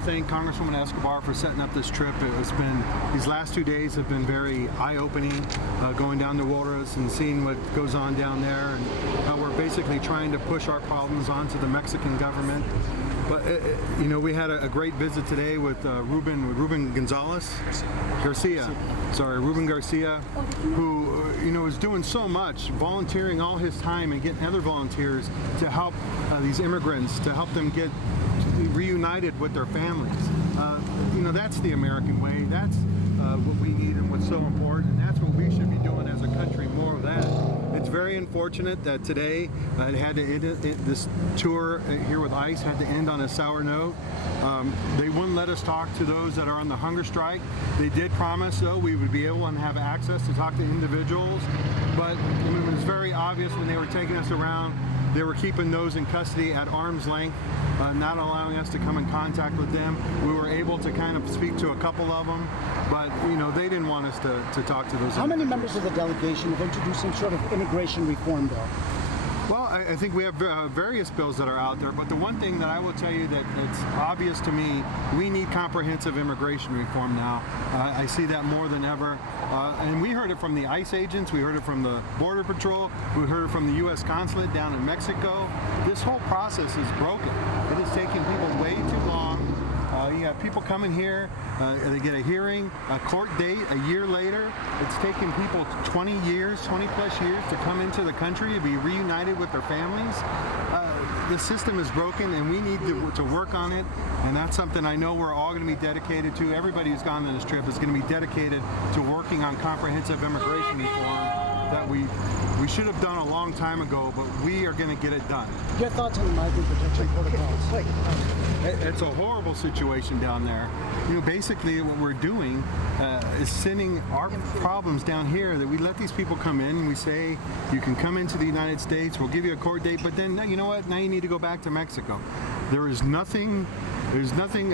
to thank Congresswoman Escobar for setting up this trip. These last 2 days have been very eye-opening, going down the waters and seeing what goes on down there, and how we're basically trying to push our problems onto the Mexican government. But we had a great visit today with Ruben Garcia, who is doing so much, volunteering all his time and getting other volunteers to help these immigrants, to help them get reunited with their families. That's the American way. That's what we need and what's so important, and that's what we should be doing as a country, more of that. It's very unfortunate that today it had to end, this tour here with ICE had to end on a sour note. They wouldn't let us talk to those that are on the hunger strike. They did promise, though, we would be able to have access to talk to individuals, but it was very obvious when they were taking us around, they were keeping those in custody at arm's length, not allowing us to come in contact with them. We were able to kind of speak to a couple of them, but they didn't want us to talk to those. How many members of the delegation have introduced some sort of immigration reform bill? Well, I think we have various bills that are out there, but the one thing that I will tell you that's obvious to me, we need comprehensive immigration reform now. I see that more than ever. And we heard it from the ICE agents, we heard it from the Border Patrol, we heard it from the U.S. Consulate down in Mexico. This whole process is broken. It is taking people way too long. You have people coming here, they get a hearing, a court date a year later. It's taking people 20 plus years to come into the country to be reunited with their families. The system is broken, and we need to work on it, and that's something I know we're all going to be dedicated to. Everybody who's gone on this trip is going to be dedicated to working on comprehensive immigration reform that we should have done a long time ago, but we are going to get it done. Your thoughts on the migrant protection protocols? It's a horrible situation down there. Basically what we're doing is sending our problems down here, that we let these people come in and we say, you can come into the United States, we'll give you a court date, but then, you know what, now you need to go back to Mexico. There's nothing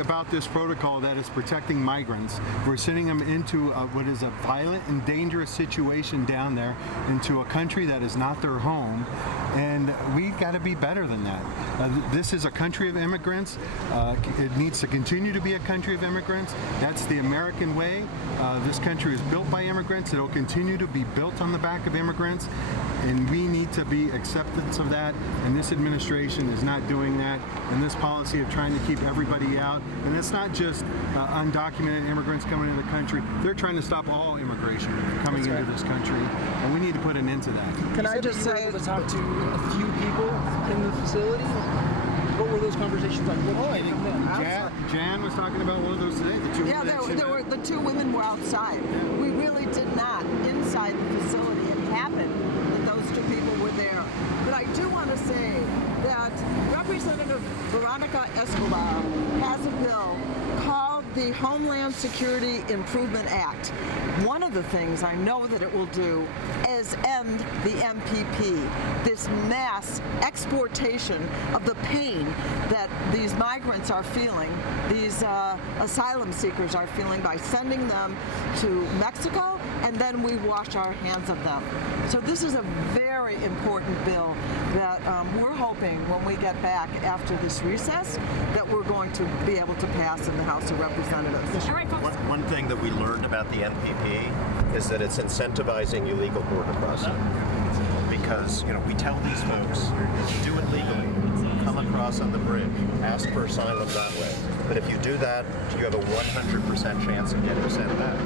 about this protocol that is protecting migrants. We're sending them into what is a violent and dangerous situation down there, into a country that is not their home, and we've got to be better than that. This is a country of immigrants. It needs to continue to be a country of immigrants. That's the American way. This country is built by immigrants. It will continue to be built on the back of immigrants, and we need to be acceptance of that, and this administration is not doing that, and this policy of trying to keep everybody out, and it's not just undocumented immigrants coming into the country. They're trying to stop all immigration coming into this country, and we need to put an end to that. Can I just say, to talk to a few people in the facility? What were those conversations like? Jan was talking about one of those today. The two women were outside. We really did not, inside the facility, inhabit that those two people were there. But I do want to say that Representative Veronica Escobar has a bill called the Homeland Security Improvement Act. One of the things I know that it will do is end the MPP, this mass exportation of the pain that these migrants are feeling, these asylum seekers are feeling, by sending them to Mexico, and then we wash our hands of them. So this is a very important bill that we're hoping when we get back after this recess that we're going to be able to pass in the House of Representatives. All right, one thing that we learned about the NPP is that it's incentivizing illegal border crossing. Because, we tell these folks, do it legally, come across on the bridge, ask for asylum that way. But if you do that, you have a 100% chance of getting sent back.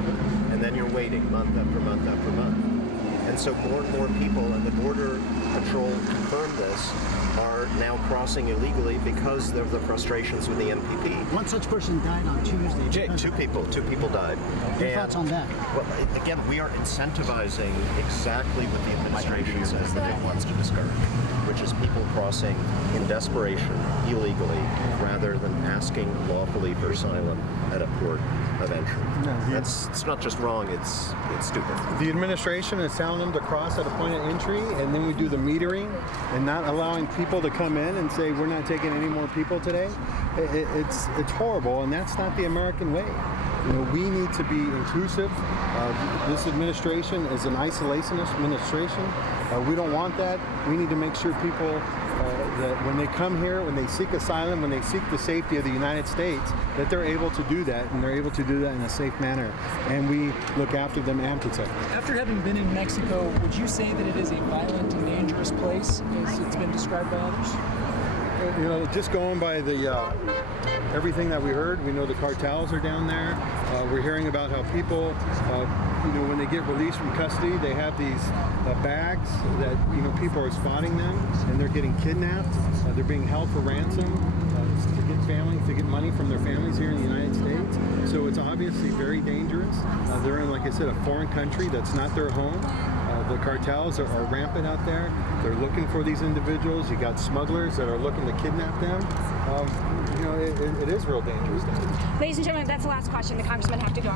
And then you're waiting month after month after month. And so more and more people, and the Border Patrol confirmed this, are now crossing illegally because of the frustrations with the MPP. One such person died on Tuesday. Two people died. Your thoughts on that? Well, again, we are incentivizing exactly what the administration says that it wants to discourage, which is people crossing in desperation, illegally, rather than asking lawfully for asylum at a port of entry. It's not just wrong, it's stupid. The administration is telling them to cross at a point of entry, and then we do the metering and not allowing people to come in and say we're not taking any more people today. It's horrible, and that's not the American way. We need to be inclusive. This administration is an isolationist administration. We don't want that. We need to make sure people that when they come here, when they seek asylum, when they seek the safety of the United States, that they're able to do that, and they're able to do that in a safe manner. And we look after them and protect them. After having been in Mexico, would you say that it is a violent and dangerous place, as it's been described by others? You know, just going by the everything that we heard, we know the cartels are down there. We're hearing about how people, you know, when they get released from custody, they have these bags that, you know, people are spotting them and they're getting kidnapped. They're being held for ransom to get money from their families here in the United States. So it's obviously very dangerous. They're in, like I said, a foreign country that's not their home. The cartels are rampant out there. They're looking for these individuals. You got smugglers that are looking to kidnap them. You know, it is real dangerous. Ladies and gentlemen, that's the last question. The congressmen have to go.